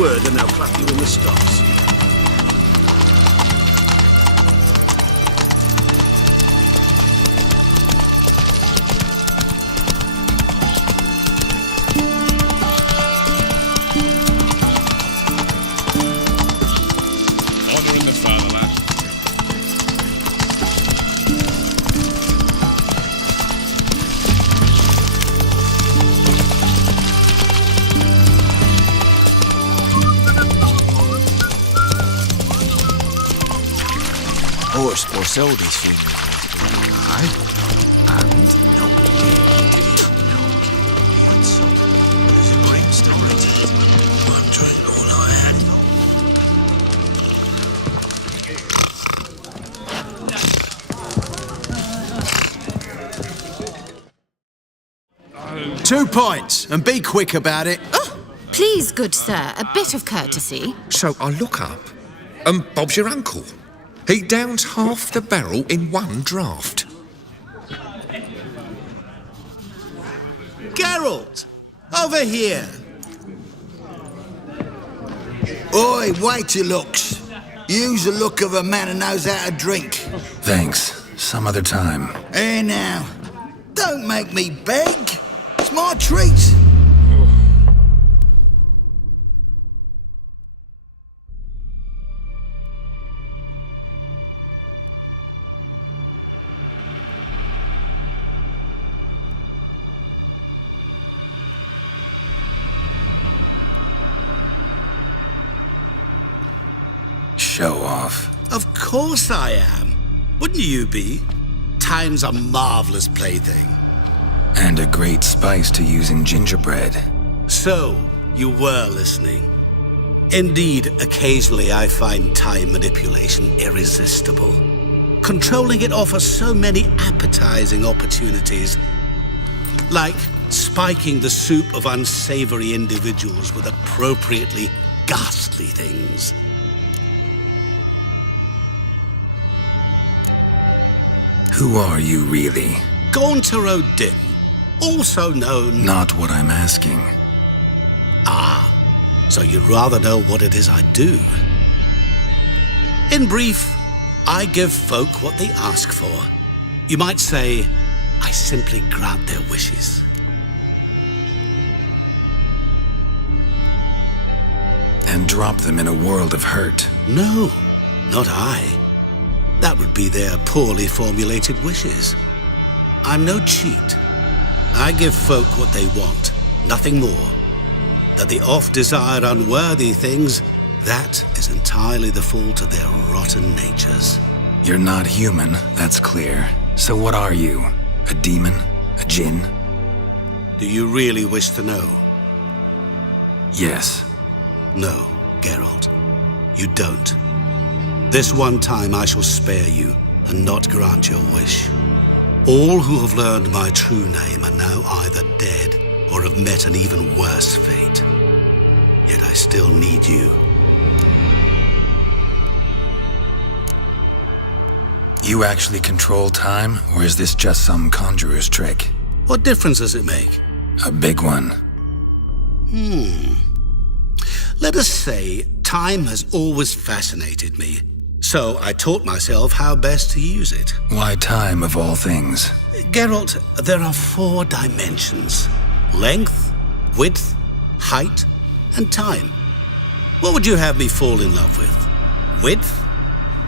word and they'll clap you in the stocks. Honouring the fatherland. Horse foresaw this funeral. Aye. And no one did know. He had something. There's a great story to it. One drink all I had. 2 points, and be quick about it. Oh, please, good sir, a bit of courtesy. So I look up, and Bob's your uncle. He downs half the barrel in one draught. Geralt! Over here! Oi, wait your looks. Use the look of a man who knows how to drink. Thanks. Some other time. Here now. Don't make me beg. It's my treat. Show off. Of course I am. Wouldn't you be? Time's a marvelous plaything. And a great spice to use in gingerbread. So, you were listening. Indeed, occasionally I find time manipulation irresistible. Controlling it offers so many appetizing opportunities. Like spiking the soup of unsavory individuals with appropriately ghastly things. Who are you really? Gaunter O'Dim, also known... Not what I'm asking. Ah, so you'd rather know what it is I do. In brief, I give folk what they ask for. You might say, I simply grant their wishes. And drop them in a world of hurt. No, not I. That would be their poorly formulated wishes. I'm no cheat. I give folk what they want, nothing more. That they oft desire unworthy things, that is entirely the fault of their rotten natures. You're not human, that's clear. So what are you? A demon? A djinn? Do you really wish to know? Yes. No, Geralt. You don't. This one time I shall spare you and not grant your wish. All who have learned my true name are now either dead or have met an even worse fate. Yet I still need you. You actually control time, or is this just some conjurer's trick? What difference does it make? A big one. Let us say time has always fascinated me. So I taught myself how best to use it. Why time, of all things? Geralt, there are 4 dimensions. Length, width, height, and time. What would you have me fall in love with? Width?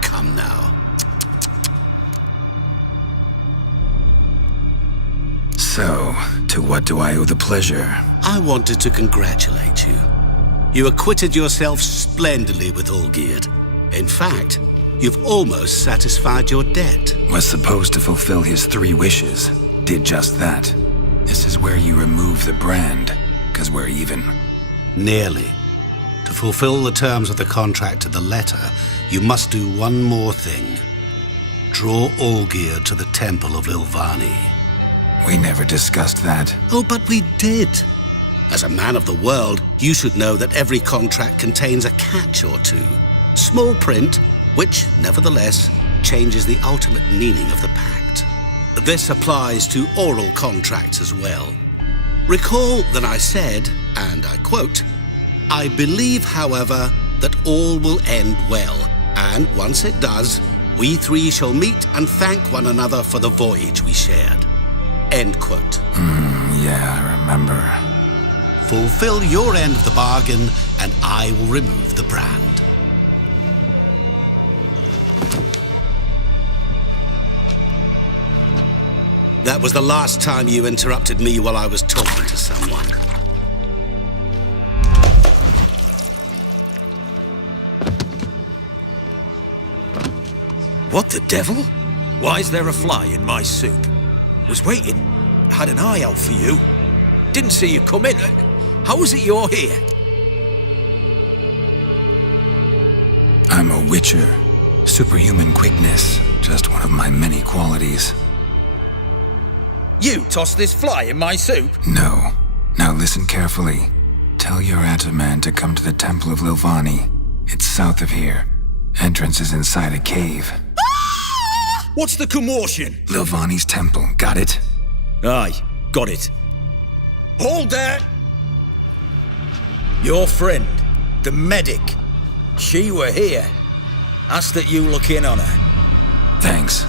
Come now. So, to what do I owe the pleasure? I wanted to congratulate you. You acquitted yourself splendidly with Olgierd. In fact, you've almost satisfied your debt. Was supposed to fulfill his 3 wishes. Did just that. This is where you remove the brand, 'cause we're even. Nearly. To fulfill the terms of the contract to the letter, you must do one more thing. Draw Olgierd to the Temple of Lilvani. We never discussed that. Oh, but we did. As a man of the world, you should know that every contract contains a catch or two. Small print, which, nevertheless, changes the ultimate meaning of the pact. This applies to oral contracts as well. Recall that I said, and I quote, I believe, however, that all will end well, and once it does, we three shall meet and thank one another for the voyage we shared. End quote. Yeah, I remember. Fulfill your end of the bargain, and I will remove the brand. That was the last time you interrupted me while I was talking to someone. What the devil? Why is there a fly in my soup? Was waiting. Had an eye out for you. Didn't see you come in. How is it you're here? I'm a Witcher. Superhuman quickness. Just one of my many qualities. You tossed this fly in my soup? No. Now listen carefully. Tell your Ataman to come to the Temple of Lilvani. It's south of here. Entrance is inside a cave. What's the commotion? Lilvani's temple, got it? Aye, got it. Hold there! Your friend, the medic, she were here. Asked that you look in on her. Thanks.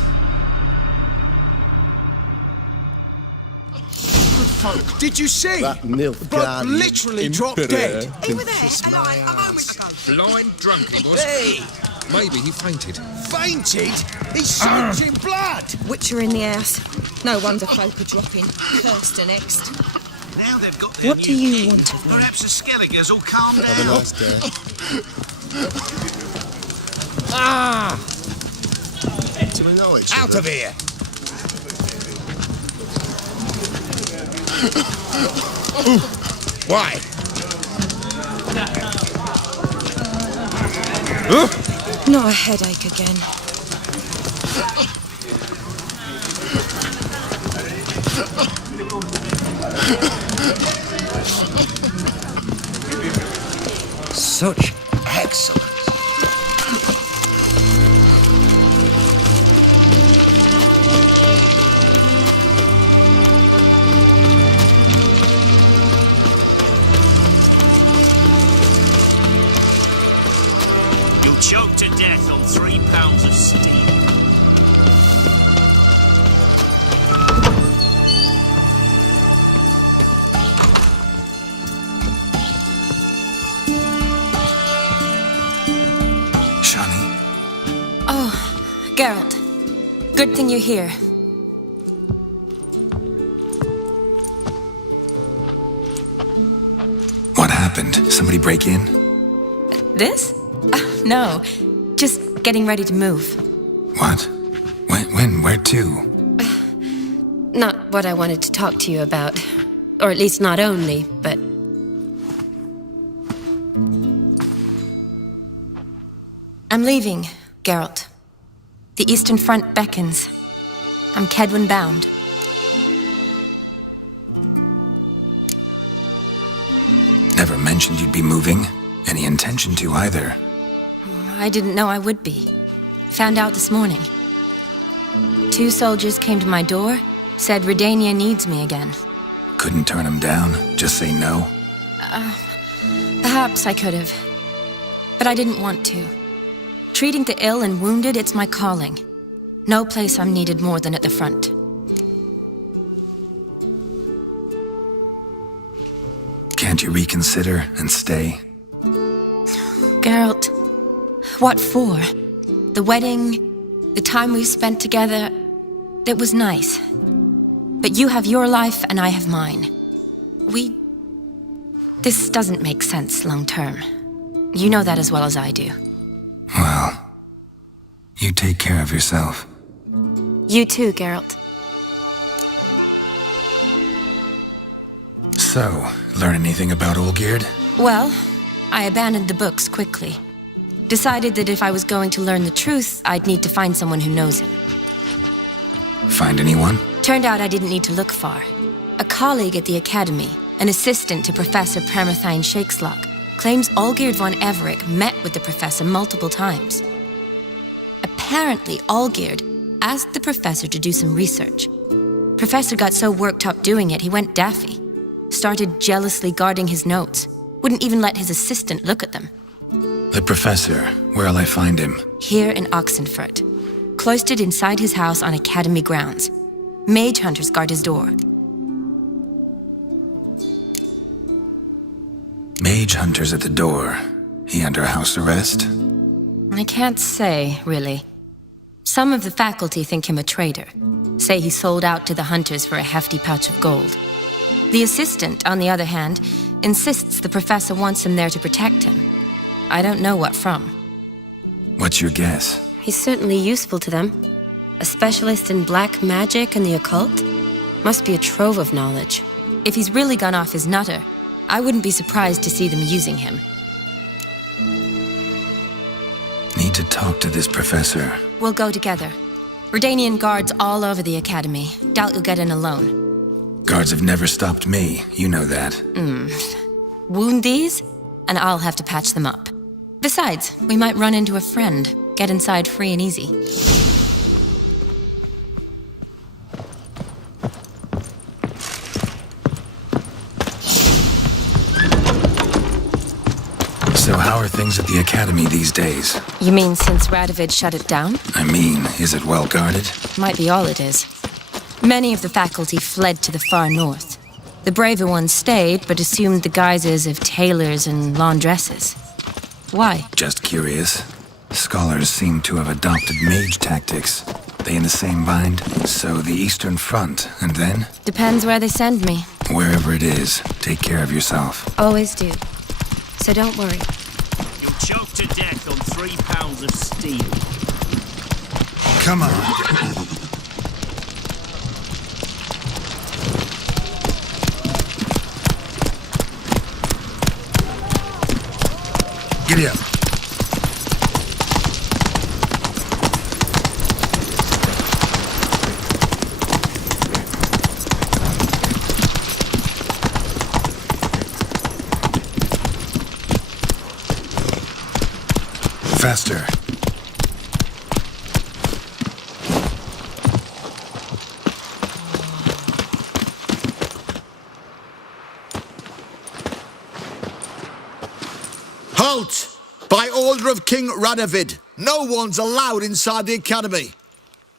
Did you see? That The bloke literally dropped dead. He was there, and a moment ago. Blind drunk he was. Hey! Maybe he fainted. Fainted? He's soaked in blood. Witcher in the ass. No wonder folk are dropping. Cursed next. Now they've got What do you want of me? Perhaps the Skelligers will calm down. Have a nice day. To we know each Out other? of here! Why? Not a headache again. Such excellence. You'll choke to death on 3 pounds of steam. Shani, Oh, Geralt. Good thing you're here. what happened? Somebody break in? This? No. Just getting ready to move. What? When? Where to? Not what I wanted to talk to you about. Or at least not only, but... I'm leaving, Geralt. The Eastern Front beckons. I'm Kedwin bound. Never mentioned you'd be moving. Any intention to either. I didn't know I would be. Found out this morning. 2 soldiers came to my door, said Redania needs me again. Couldn't turn him down? Just say no? Perhaps I could have. But I didn't want to. Treating the ill and wounded, it's my calling. No place I'm needed more than at the front. Can't you reconsider and stay? Geralt, what for? The wedding, the time we've spent together, it was nice. But you have your life and I have mine. This doesn't make sense long term. You know that as well as I do. Well, you take care of yourself. You too, Geralt. So, learn anything about Olgierd? Well, I abandoned the books quickly. Decided that if I was going to learn the truth, I'd need to find someone who knows him. Find anyone? Turned out I didn't need to look far. A colleague at the Academy, an assistant to Professor Premathine Shakeslock, claims Olgierd von Everick met with the professor multiple times. Apparently, Olgierd asked the professor to do some research. Professor got so worked up doing it, he went daffy. Started jealously guarding his notes. Wouldn't even let his assistant look at them. The professor, where'll I find him? Here in Oxenfurt, cloistered inside his house on Academy grounds. Mage hunters guard his door. Mage hunters at the door. He under house arrest? I can't say, really. Some of the faculty think him a traitor. Say he sold out to the hunters for a hefty pouch of gold. The assistant, on the other hand, insists the professor wants him there to protect him. I don't know what from. What's your guess? He's certainly useful to them. A specialist in black magic and the occult? Must be a trove of knowledge. If he's really gone off his nutter, I wouldn't be surprised to see them using him. Need to talk to this professor. We'll go together. Redanian guards all over the Academy. Doubt you'll get in alone. Guards have never stopped me, you know that. Wound these, and I'll have to patch them up. Besides, we might run into a friend. Get inside free and easy. So how are things at the Academy these days? You mean since Radovid shut it down? I mean, is it well guarded? Might be all it is. Many of the faculty fled to the far north. The braver ones stayed, but assumed the guises of tailors and laundresses. Why? Just curious. Scholars seem to have adopted mage tactics. They in the same bind? So the Eastern Front, and then? Depends where they send me. Wherever it is, take care of yourself. Always do. So don't worry. You'll choke to death on 3 pounds of steel. Come on. Giddy up. Faster. Halt! By order of King Radovid, no one's allowed inside the Academy.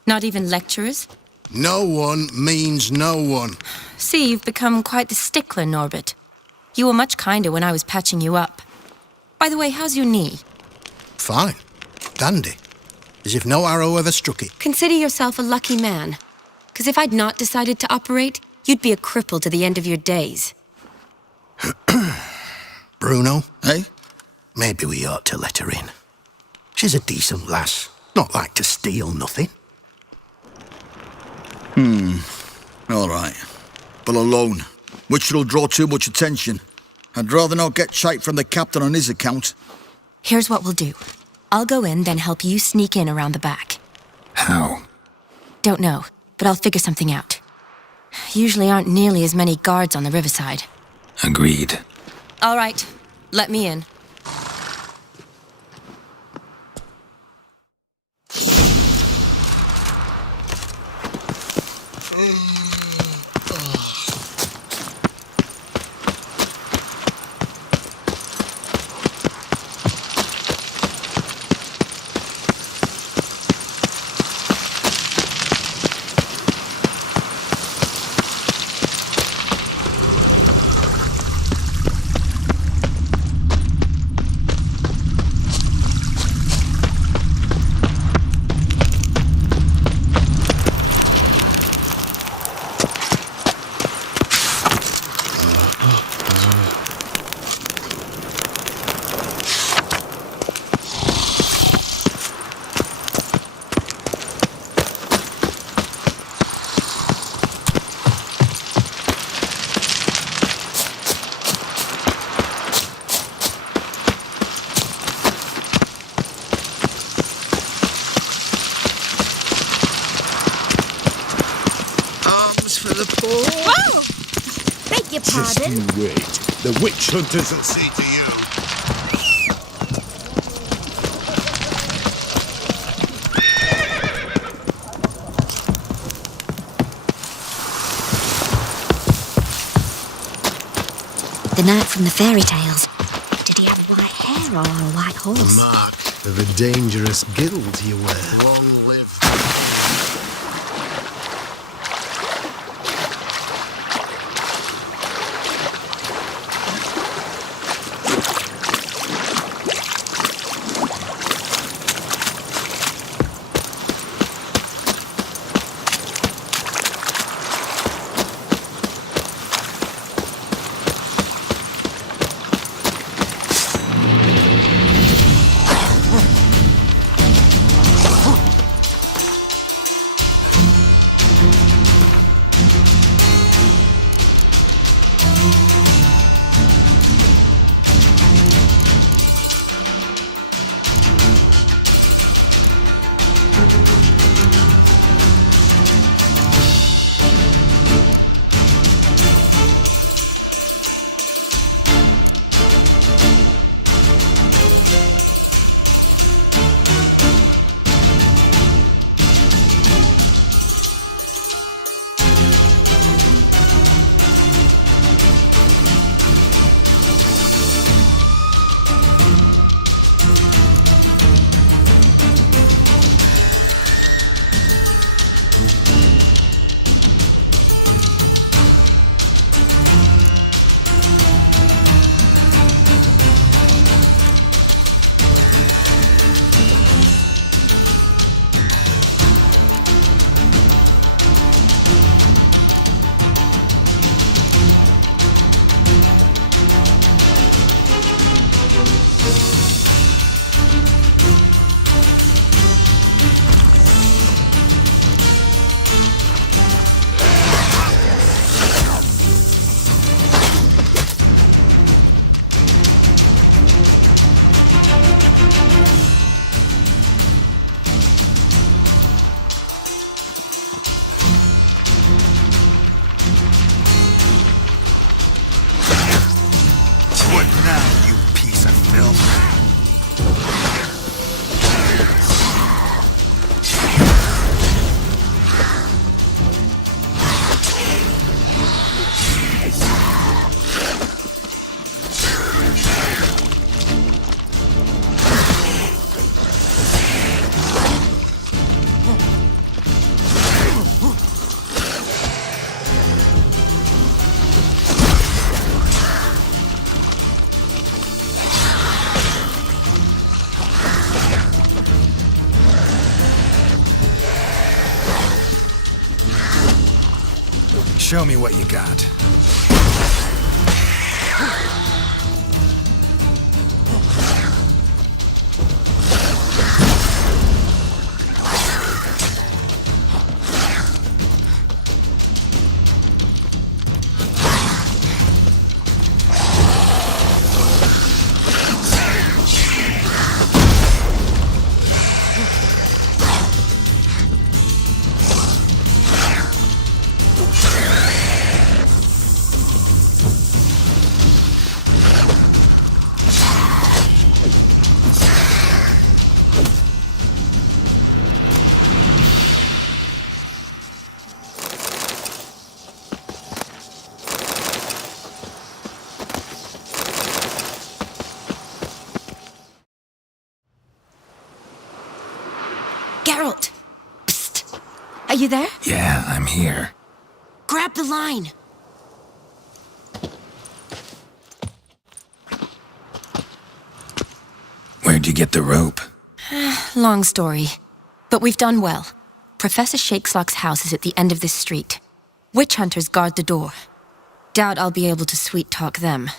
Not even lecturers? No one means no one. See, you've become quite the stickler, Norbert. You were much kinder when I was patching you up. By the way, how's your knee? Fine. Dandy. As if no arrow ever struck it. Consider yourself a lucky man. Because if I'd not decided to operate, you'd be a cripple to the end of your days. Bruno, Eh? maybe we ought to let her in. She's a decent lass. Not like to steal nothing. All right. But alone, which will draw too much attention. I'd rather not get shite from the captain on his account. Here's what we'll do. I'll go in, then help you sneak in around the back. How? Don't know, but I'll figure something out. Usually aren't nearly as many guards on the riverside. Agreed. All right, let me in. Whoa! Beg your pardon? Just you wait. The witch hunters will see to you. The knight from the fairy tales. Oh, white horse. Mark Of a dangerous guild you were. Long live. Show me what you got. Geralt! Psst! Are you there? Yeah, I'm here. Grab the line! Where'd you get the rope? Long story. But we've done well. Professor Shakeslock's house is at the end of this street. Witch hunters guard the door. Doubt I'll be able to sweet-talk them.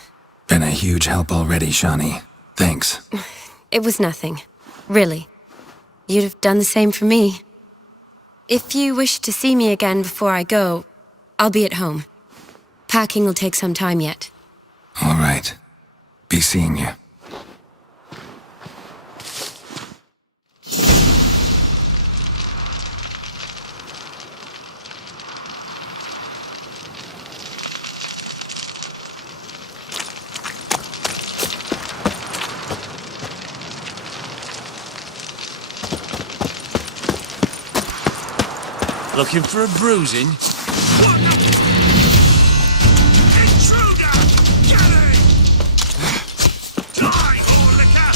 Been a huge help already, Shawnee. Thanks. It was nothing. Really. You'd have done the same for me. If you wish to see me again before I go, I'll be at home. Packing will take some time yet. All right. Be seeing you. Looking for a bruising? Intruder! Get him! Die, Orlica!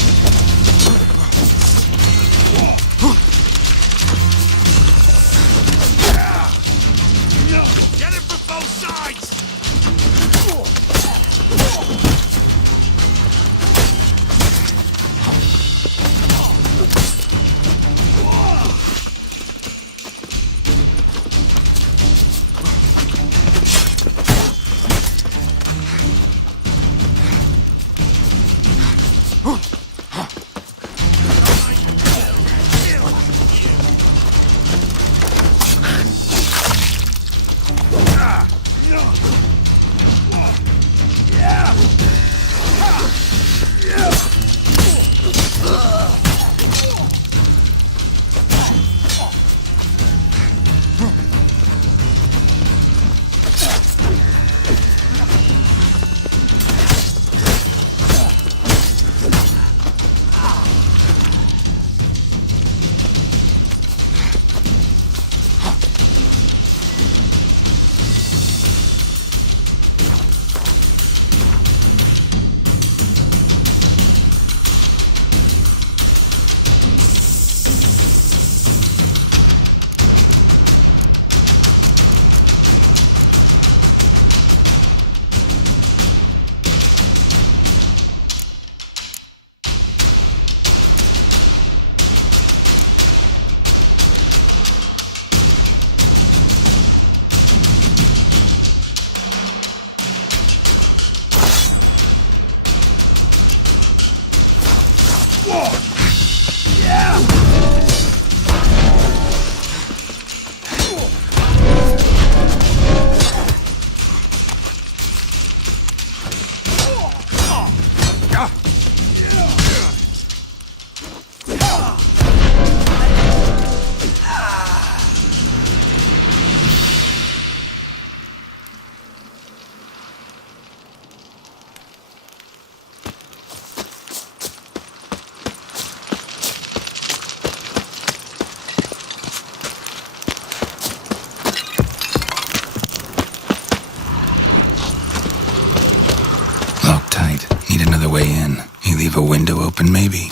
a window open, maybe.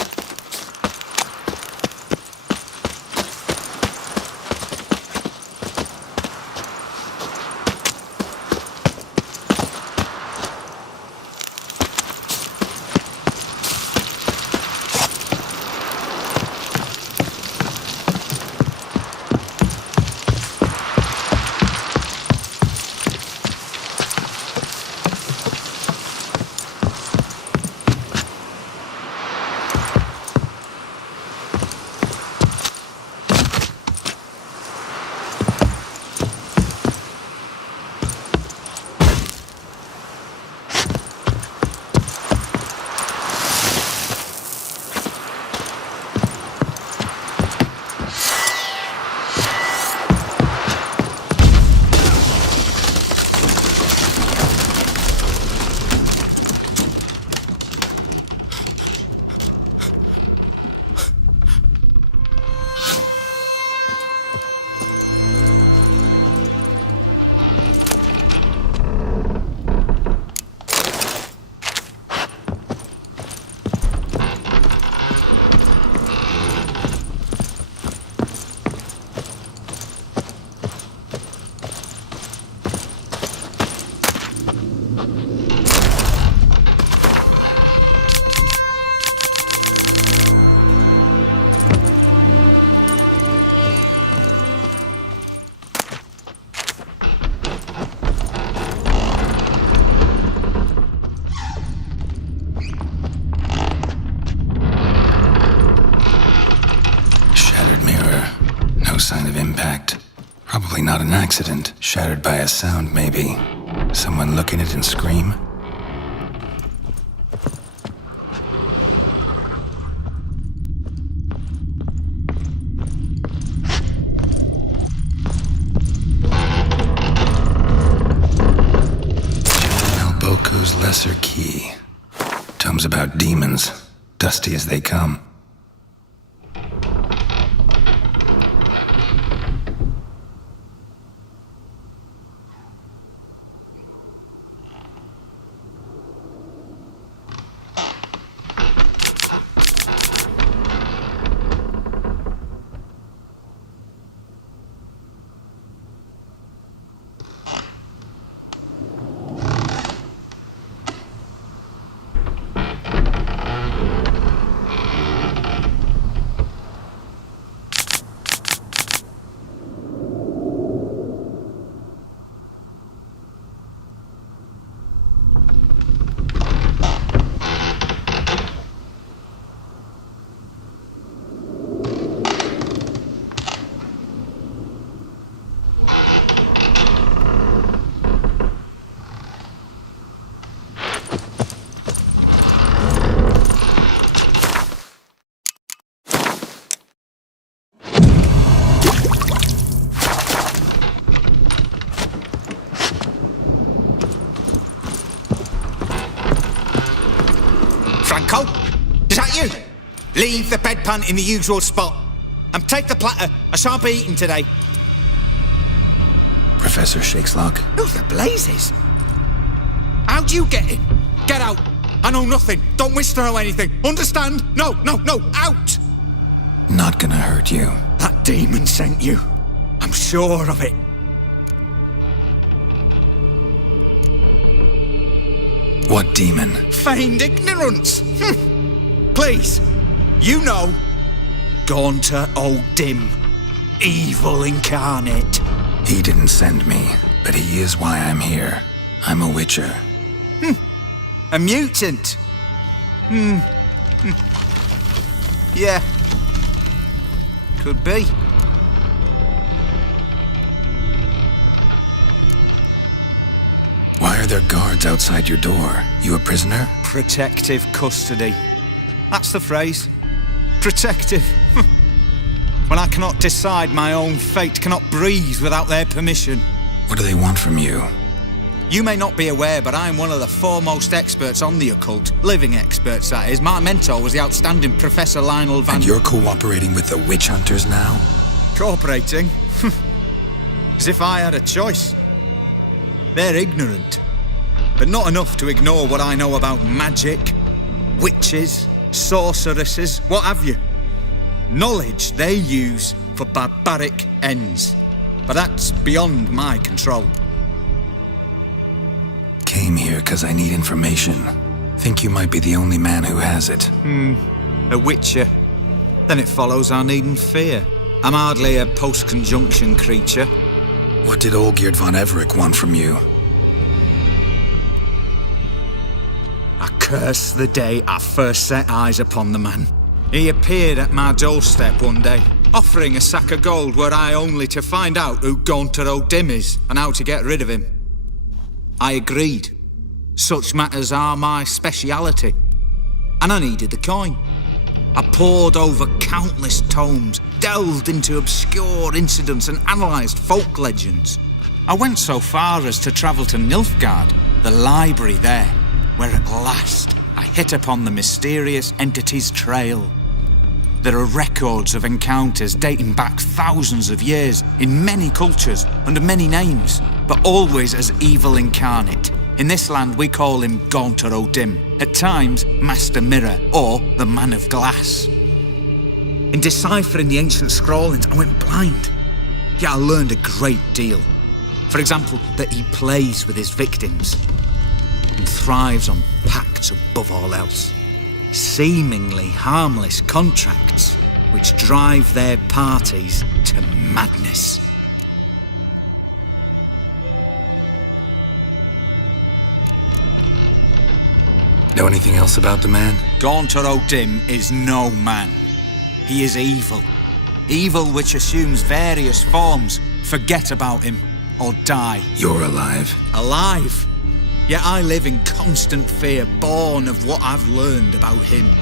Sign of impact. Probably not an accident. Shattered by a sound, maybe. Someone look in it and scream? Boko's Lesser Key. Tomes about demons, dusty as they come. Franco? Is that you? Leave the bedpan in the usual spot. And take the platter. I shan't be eating today. Professor Shakeslock? Who the blazes? How'd you get in? Get out. I know nothing. Don't wish to know anything. Understand? No, out! Not gonna hurt you. That demon sent you. I'm sure of it. What demon? Feigned ignorance. Please, you know. Gaunter O'Dim. Evil incarnate. He didn't send me, but he is why I'm here. I'm a Witcher. A mutant. Yeah. Could be. Why are there guards outside your door? You a prisoner? Protective custody. That's the phrase. Protective. When I cannot decide my own fate, cannot breathe without their permission. What do they want from you? You may not be aware, but I'm one of the foremost experts on the occult. Living experts, that is. My mentor was the outstanding Professor Lionel Van... And you're cooperating with the witch hunters now? Cooperating? As if I had a choice. They're ignorant, but not enough to ignore what I know about magic, witches, sorceresses, what have you. Knowledge they use for barbaric ends. But that's beyond my control. Came here because I need information. Think you might be the only man who has it. A Witcher. Then it follows our needn't fear. I'm hardly a post-conjunction creature. What did Olgierd von Everec want from you? I curse the day I first set eyes upon the man. He appeared at my doorstep one day, offering a sack of gold were I only to find out who Gaunter O'Dim is and how to get rid of him. I agreed. Such matters are my speciality. And I needed the coin. I pored over countless tomes, delved into obscure incidents and analysed folk legends. I went so far as to travel to Nilfgaard, the library there, where at last I hit upon the mysterious entity's trail. There are records of encounters dating back thousands of years in many cultures under many names, but always as evil incarnate. In this land we call him Gaunter O'Dim, at times Master Mirror or the Man of Glass. In deciphering the ancient scrawlings I went blind, yet I learned a great deal. For example, that he plays with his victims and thrives on pacts above all else. Seemingly harmless contracts which drive their parties to madness. Know anything else about the man? Gaunter O'Dim is no man. He is evil. Evil which assumes various forms. Forget about him or die. You're alive. Alive? Yet I live in constant fear, born of what I've learned about him.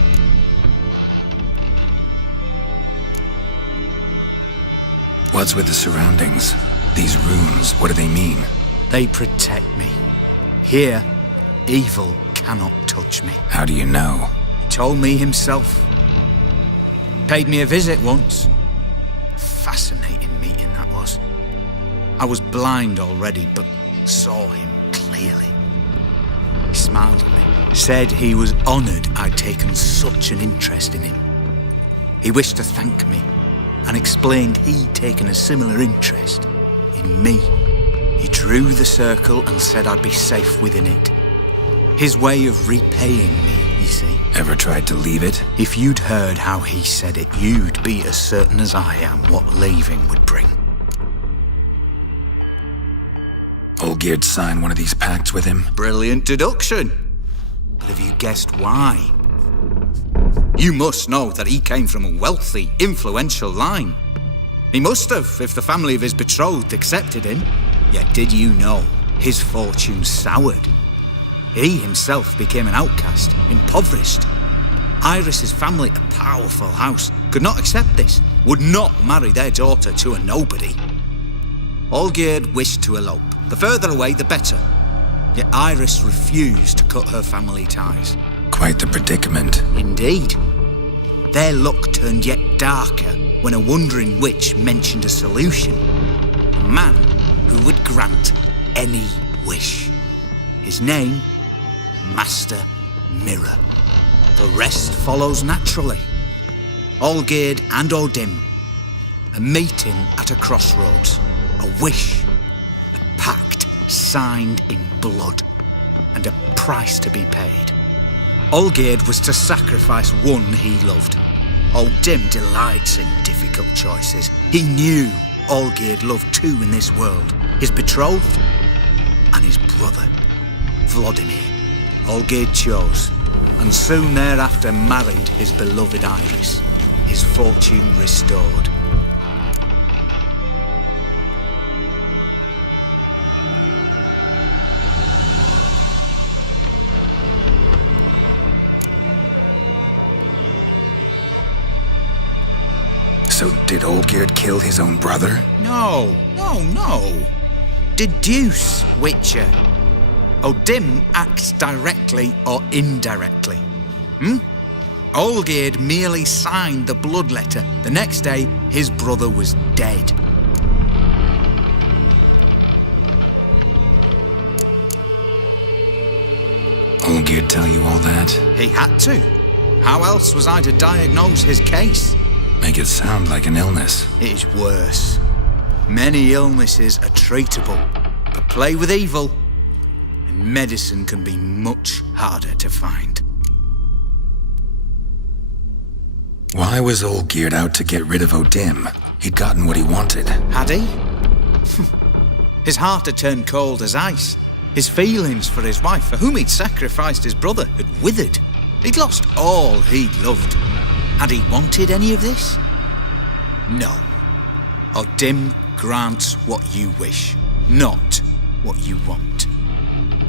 What's with the surroundings? These runes, what do they mean? They protect me. Here, evil cannot touch me. How do you know? He told me himself. Paid me a visit once. Fascinating meeting that was. I was blind already, but saw him clearly. He smiled at me, said he was honoured I'd taken such an interest in him. He wished to thank me, and explained he'd taken a similar interest in me. He drew the circle and said I'd be safe within it. His way of repaying me, you see. Ever tried to leave it? If you'd heard how he said it, you'd be as certain as I am what leaving would bring. Olgierd signed one of these pacts with him? Brilliant deduction. But have you guessed why? You must know that he came from a wealthy, influential line. He must have, if the family of his betrothed accepted him. Yet did you know his fortune soured? He himself became an outcast, impoverished. Iris's family, a powerful house, could not accept this, would not marry their daughter to a nobody. Olgierd wished to elope. The further away, the better. Yet Iris refused to cut her family ties. Quite the predicament. Indeed. Their luck turned yet darker when a wandering witch mentioned a solution. A man who would grant any wish. His name, Master Mirror. The rest follows naturally. Olgierd and O'Dim, a meeting at a crossroads, a wish, a pact signed in blood, and a price to be paid. Olgierd was to sacrifice one he loved. O'Dim delights in difficult choices. He knew Olgierd loved two in this world, his betrothed and his brother, Vladimir. Olgierd chose, and soon thereafter married his beloved Iris, his fortune restored. So did Olgierd kill his own brother? No. Deduce, Witcher. O'Dim acts directly or indirectly. Olgierd merely signed the blood letter. The next day, his brother was dead. Olgierd tell you all that? He had to. How else was I to diagnose his case? Make it sound like an illness. It is worse. Many illnesses are treatable, but play with evil, and medicine can be much harder to find. Why was old Geared out to get rid of O'Dim? He'd gotten what he wanted. Had he? His heart had turned cold as ice. His feelings for his wife, for whom he'd sacrificed his brother, had withered. He'd lost all he'd loved. Had he wanted any of this? No. O'Dim grants what you wish, not what you want.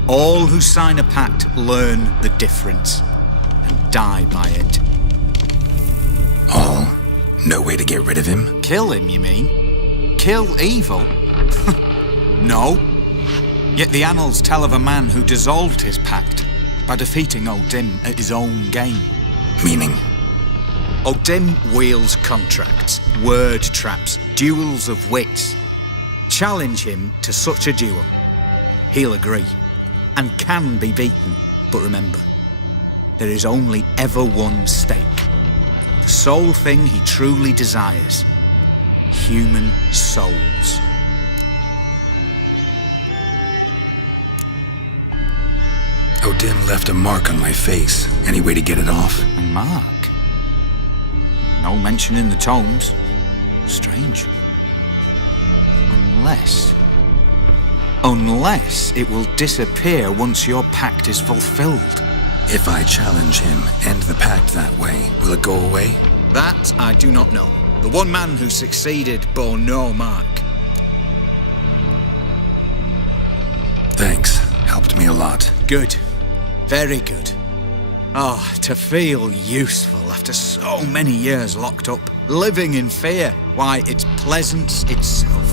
All who sign a pact learn the difference and die by it. All? No way to get rid of him? Kill him, you mean? Kill evil? No. Yet the annals tell of a man who dissolved his pact by defeating O'Dim at his own game. Meaning? O'Dim wields contracts, word traps, duels of wits. Challenge him to such a duel. He'll agree, and can be beaten. But remember, there is only ever one stake. The sole thing he truly desires. Human souls. O'Dim left a mark on my face. Any way to get it off? A mark? No mention in the tomes. Strange. Unless it will disappear once your pact is fulfilled. If I challenge him, end the pact that way, will it go away? That I do not know. The one man who succeeded bore no mark. Thanks. Helped me a lot. Good. Very good. Oh, to feel useful after so many years locked up, living in fear. Why, it's pleasance itself.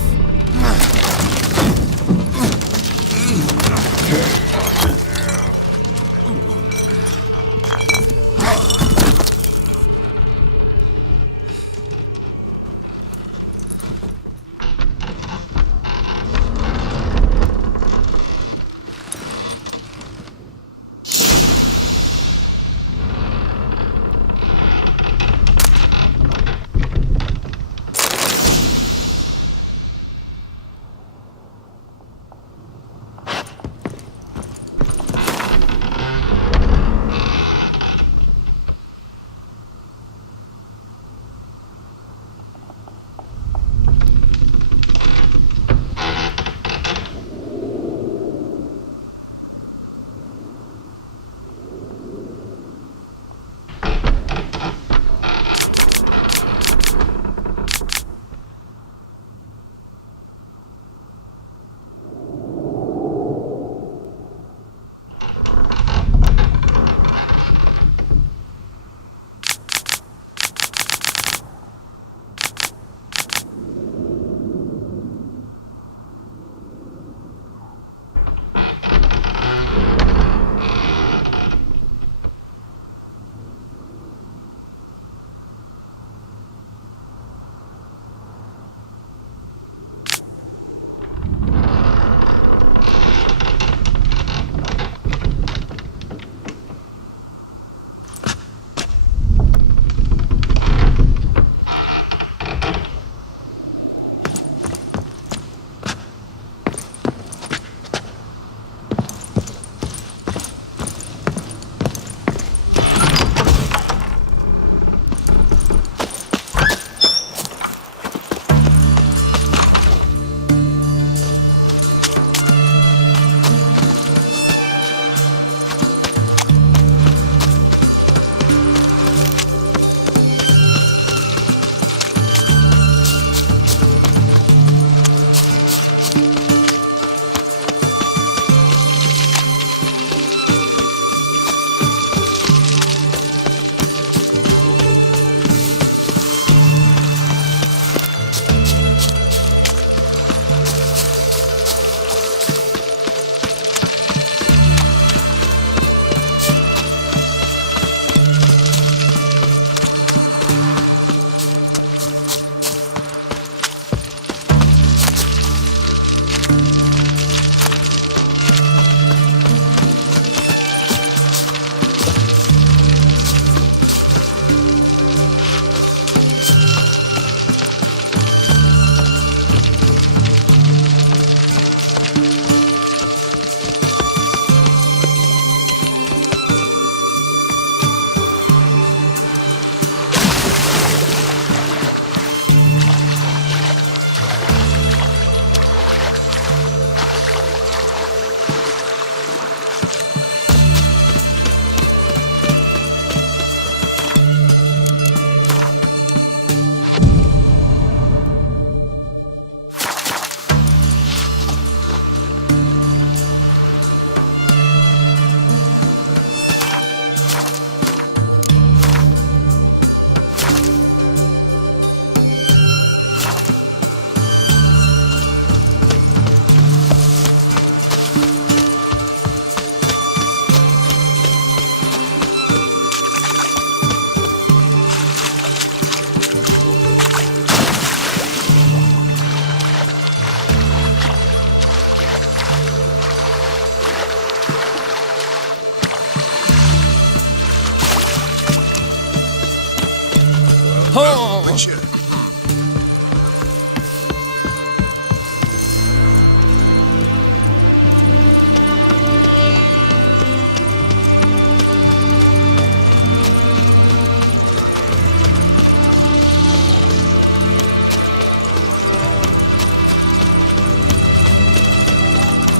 Witcher.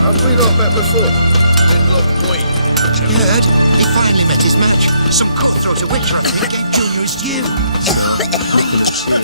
Have we not met before? Didn't look point. You heard? He finally met his match. Some cutthroat a Witcher after the game junior is you.